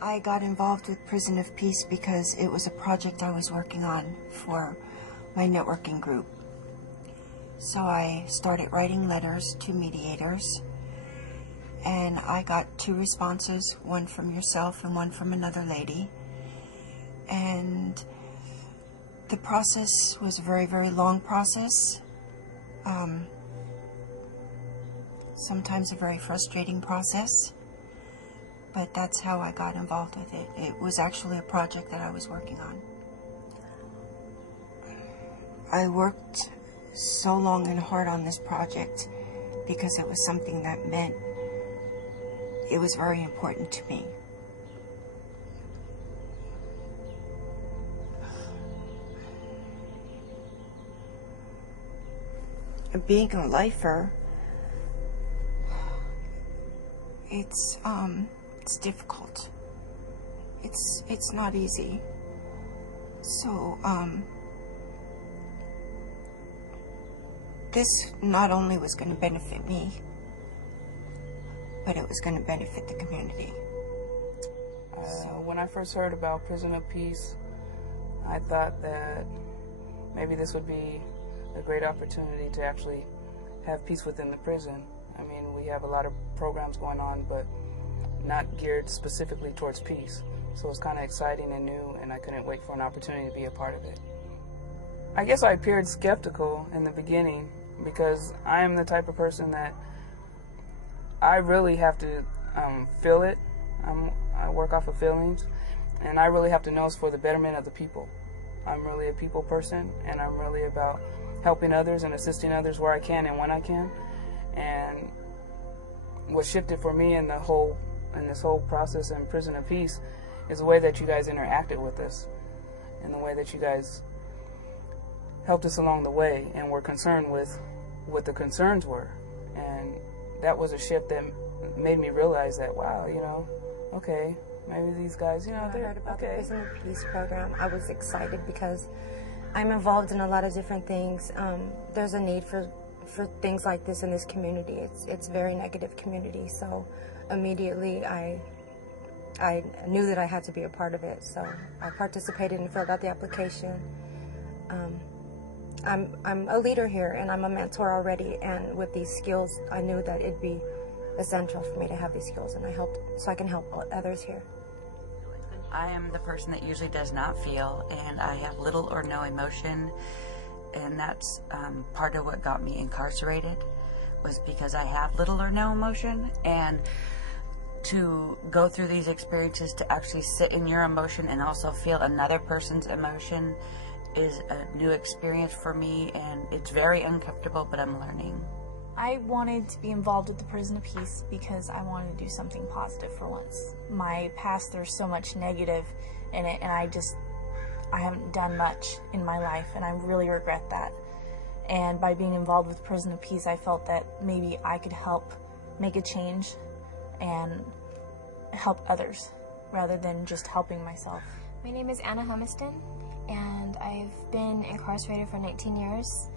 I got involved with Prison of Peace because it was a project I was working on for my networking group. So I started writing letters to mediators, and I got 2 responses, one from yourself and one from another lady. And the process was a very, very long process. Sometimes a very frustrating process. But that's how I got involved with it. It was actually a project that I was working on. I worked so long and hard on this project because it was something that meant it was very important to me. Being a lifer, it's difficult. It's not easy. So, this not only was going to benefit me, but it was going to benefit the community. When I first heard about Prison of Peace, I thought that maybe this would be a great opportunity to actually have peace within the prison. I mean, we have a lot of programs going on, but not geared specifically towards peace. So it's kind of exciting and new, and I couldn't wait for an opportunity to be a part of it. I guess I appeared skeptical in the beginning because I am the type of person that I really have to feel it. I work off of feelings, and I really have to know it's for the betterment of the people. I'm really a people person, and I'm really about helping others and assisting others where I can and when I can. And what shifted for me in this whole process in Prison of Peace is the way that you guys interacted with us and the way that you guys helped us along the way and were concerned with what the concerns were. And that was a shift that made me realize that, wow, you know, okay, maybe these guys, you know, I heard about okay. the Prison of Peace program. I was excited because I'm involved in a lot of different things. There's a need for things like this in this community. It's a very negative community, so immediately I knew that I had to be a part of it, so I participated and filled out the application. I'm a leader here, and I'm a mentor already, and with these skills, I knew that it'd be essential for me to have these skills, and so I can help others here. I am the person that usually does not feel, and I have little or no emotion, and that's part of what got me incarcerated, was because I have little or no emotion. And to go through these experiences, to actually sit in your emotion and also feel another person's emotion, is a new experience for me, and it's very uncomfortable, but I'm learning. I wanted to be involved with the Prison of Peace because I wanted to do something positive for once. My past, there's so much negative in it, and I haven't done much in my life, and I really regret that. And by being involved with Prison of Peace, I felt that maybe I could help make a change and help others rather than just helping myself. My name is Anna Humiston, and I've been incarcerated for 19 years.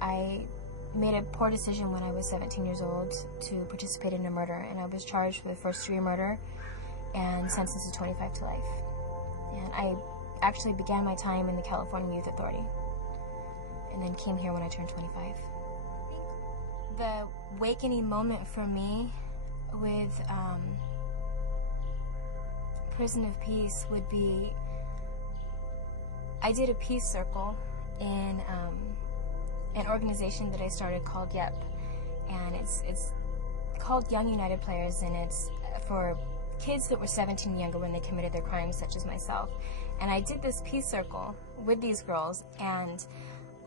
I made a poor decision when I was 17 years old to participate in a murder, and I was charged with first-degree murder and sentenced to 25 to life. And I actually began my time in the California Youth Authority and then came here when I turned 25. The awakening moment for me with Prison of Peace would be, I did a peace circle in an organization that I started called YEP, and it's called Young United Players, and it's for kids that were 17 and younger when they committed their crimes, such as myself. And I did this peace circle with these girls, and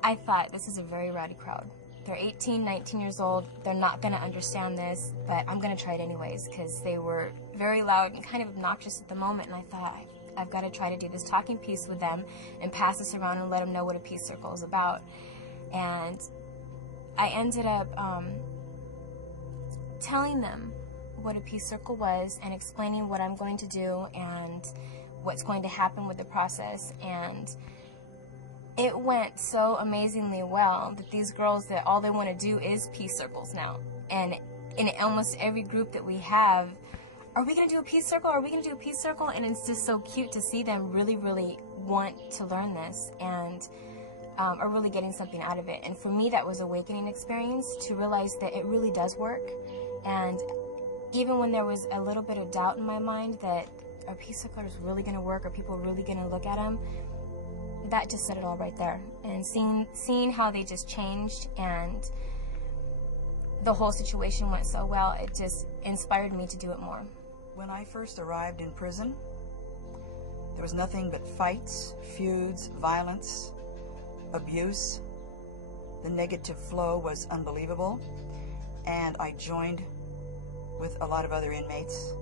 I thought, this is a very rowdy crowd. They're 18, 19 years old, they're not going to understand this, but I'm going to try it anyways, because they were very loud and kind of obnoxious at the moment, and I thought, I've got to try to do this talking piece with them and pass this around and let them know what a peace circle is about. And I ended up telling them what a peace circle was and explaining what I'm going to do and what's going to happen with the process. And it went so amazingly well that these girls, that all they want to do is peace circles now. And in almost every group that we have, are we going to do a peace circle? Are we going to do a peace circle? And it's just so cute to see them really, really want to learn this and are really getting something out of it. And for me, that was an awakening experience to realize that it really does work. And even when there was a little bit of doubt in my mind that are peace circles really going to work? Are people really going to look at them? That just said it all right there. And seeing how they just changed and the whole situation went so well, it just inspired me to do it more. When I first arrived in prison, there was nothing but fights, feuds, violence, abuse. The negative flow was unbelievable, and I joined with a lot of other inmates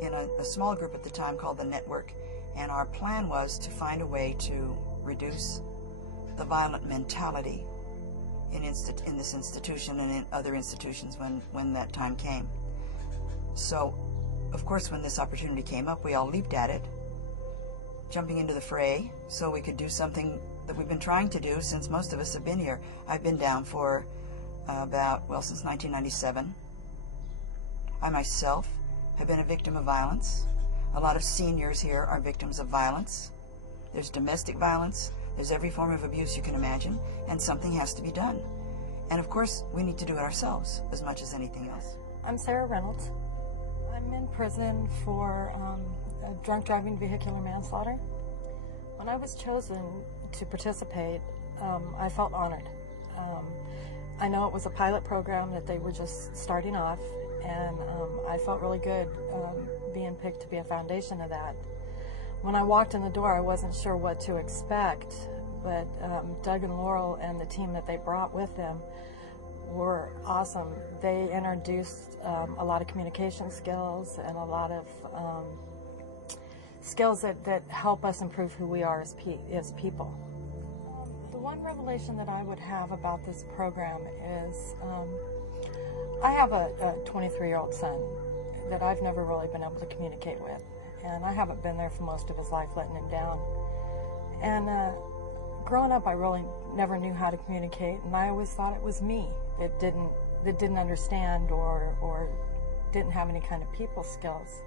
in a small group at the time called the Network, and our plan was to find a way to reduce the violent mentality in this institution and in other institutions when that time came. So, of course, when this opportunity came up, we all leaped at it, jumping into the fray so we could do something that we've been trying to do since most of us have been here. I've been down for since 1997. I myself have been a victim of violence. A lot of seniors here are victims of violence. There's domestic violence, there's every form of abuse you can imagine, and something has to be done. And of course, we need to do it ourselves as much as anything else. I'm Sarah Reynolds. I'm in prison for drunk driving, vehicular manslaughter. When I was chosen to participate, I felt honored. I know it was a pilot program that they were just starting off, and I felt really good being picked to be a foundation of that. When I walked in the door, I wasn't sure what to expect, but Doug and Laural and the team that they brought with them were awesome. They introduced a lot of communication skills and a lot of skills that help us improve who we are as people. The one revelation that I would have about this program is I have a 23-year-old son that I've never really been able to communicate with, and I haven't been there for most of his life, letting him down. And growing up, I really never knew how to communicate, and I always thought it was me that didn't understand or didn't have any kind of people skills.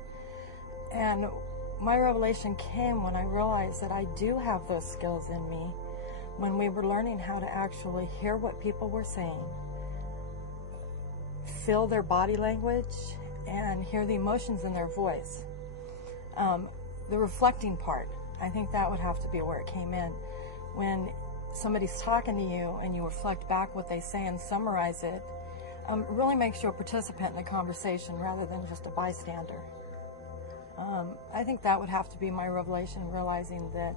And my revelation came when I realized that I do have those skills in me when we were learning how to actually hear what people were saying, feel their body language, and hear the emotions in their voice. The reflecting part, I think that would have to be where it came in. When somebody's talking to you and you reflect back what they say and summarize it, really makes you a participant in the conversation rather than just a bystander. I think that would have to be my revelation, realizing that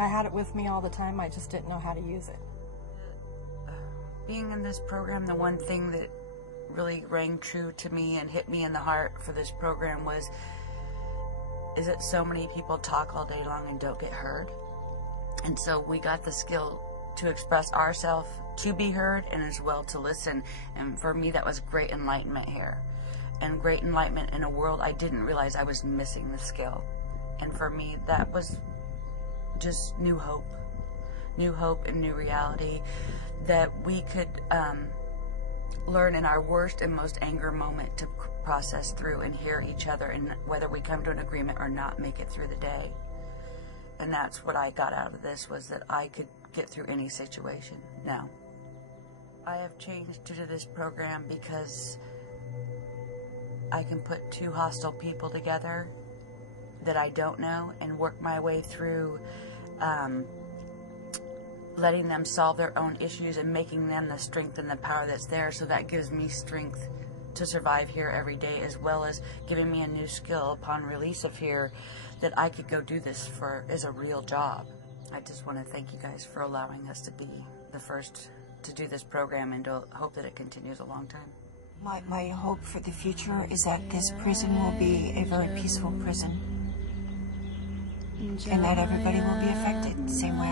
I had it with me all the time, I just didn't know how to use it. Being in this program, the one thing that really rang true to me and hit me in the heart for this program is that so many people talk all day long and don't get heard. And so we got the skill to express ourselves, to be heard, and as well to listen. And for me, that was great enlightenment here. And great enlightenment in a world I didn't realize I was missing the skill. And for me, that was just new hope and new reality that we could learn in our worst and most anger moment to process through and hear each other, and whether we come to an agreement or not, make it through the day. And that's what I got out of this, was that I could get through any situation. Now, I have changed due to this program because I can put two hostile people together that I don't know and work my way through letting them solve their own issues and making them the strength and the power that's there. So that gives me strength to survive here every day, as well as giving me a new skill upon release of here that I could go do this as a real job. I just want to thank you guys for allowing us to be the first to do this program, and to hope that it continues a long time. My hope for the future is that this prison will be a very peaceful prison, and that everybody will be affected the same way